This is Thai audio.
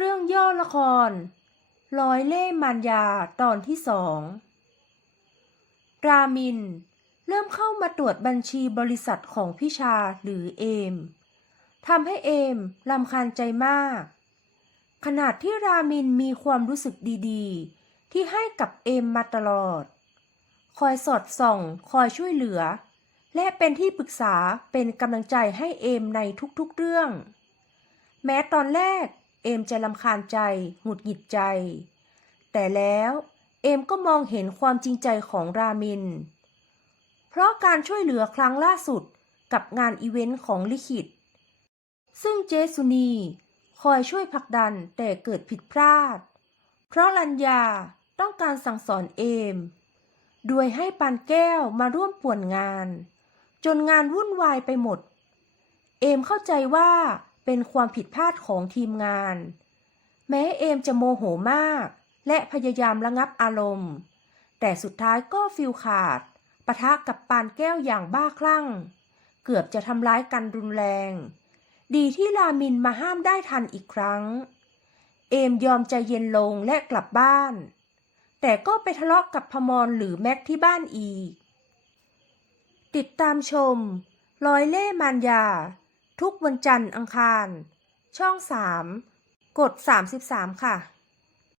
เรื่องย่อละคร ร้อยเล่มารยาตอนที่สอง รามิน เริ่มเข้ามาตรวจบัญชีบริษัทของพี่ชาหรือเอมทำให้เอมลำคาญใจมาก ขนาดที่รามินมีความรู้สึกดีๆ ที่ให้กับเอมมาตลอด คอยสอดส่อง คอยช่วยเหลือ และเป็นที่ปรึกษาเป็นกำลังใจให้เอมในทุกๆเรื่อง แม้ตอนแรก เอมจะลำคาญใจ หงุดหงิดใจ แต่แล้วเอมก็มองเห็นความจริงใจของรามิน เพราะการช่วยเหลือครั้งล่าสุดกับงานอีเวนต์ของลิขิต ซึ่งเจสุนีคอยช่วยผลักดันแต่เกิดผิดพลาด เพราะลัญญาต้องการสั่งสอนเอม โดยให้ปานแก้วมาร่วมป่วนงาน จนงานวุ่นวายไปหมด เอมเข้าใจว่า เป็นความผิดพลาดของทีมงาน แม้เอมจะโมโหมาก และพยายามระงับอารมณ์ แต่สุดท้ายก็ฟิลขาดปะทะกับปานแก้วอย่างบ้าคลั่ง เกือบจะทำร้ายกันรุนแรง ดีที่รามินมาห้ามได้ทันอีกครั้ง เอมยอมใจเย็นลงและกลับบ้าน แต่ก็ไปทะเลาะกับพมรหรือแม็กที่บ้านอีก ติดตามชม ร้อยเล่มารยา ทุกวันจันทร์อังคาร ช่อง 3 กด 33 ค่ะ